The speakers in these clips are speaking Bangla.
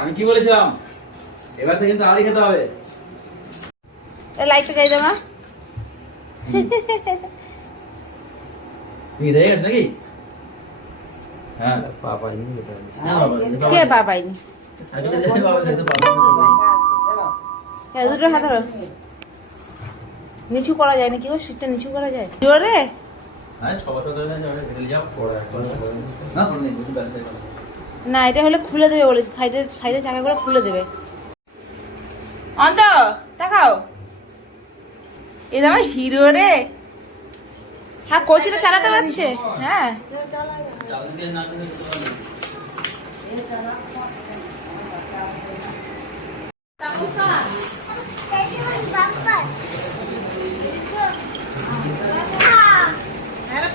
আমি কি বলেছিলাম এবার থেকে কিন্তু আড়ি খেতে হবে। লাইটটা যাই দে মা। কি দেখে গেছে নাকি? হ্যাঁ পা পাইনি কে পা পাইনি? সাইকেলে যেতে পারবে না, তো পারবে না। দুটো হাত ধরো। নিচু করা যায় না কি গো? সিটটা নিচু করা যায় জোরে? হ্যাঁ 6 বছর ধরে না যাবে হেলে যাও পড়া এখন না পড়ে নেই বুঝি ব্যাস এখন। না এটা হলে খুলে দেবে বলেছে, সাইডে চাকাগুলো খুলে দেবে। অন্ত দেখাও, এ দামা হিরো রে। হ্যাঁ কোচি তো চালাতে পারছে। হ্যাঁ চালাতে দিয়ে না করে তো হবে।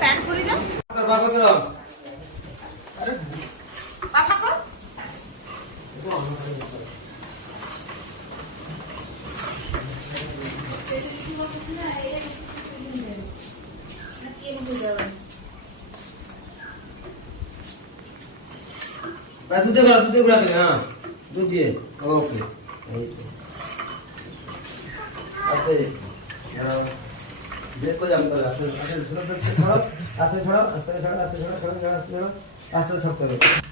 প্যান্ট খুলে দাও। বাবা করো বাবা কর। দুধ দিয়ে ঘোরাতে হবে। হ্যাঁ দুধ দিয়ে ওকে এই তো আস্তে দেখো যাবে তো আস্তে আস্তে ছোড়ো আস্তে ছোড়ো আস্তে ছোড়ো আস্তে ছোড়ো আস্তে ছোড়ো আস্তে ছোড়ো আস্তে ছোড়ো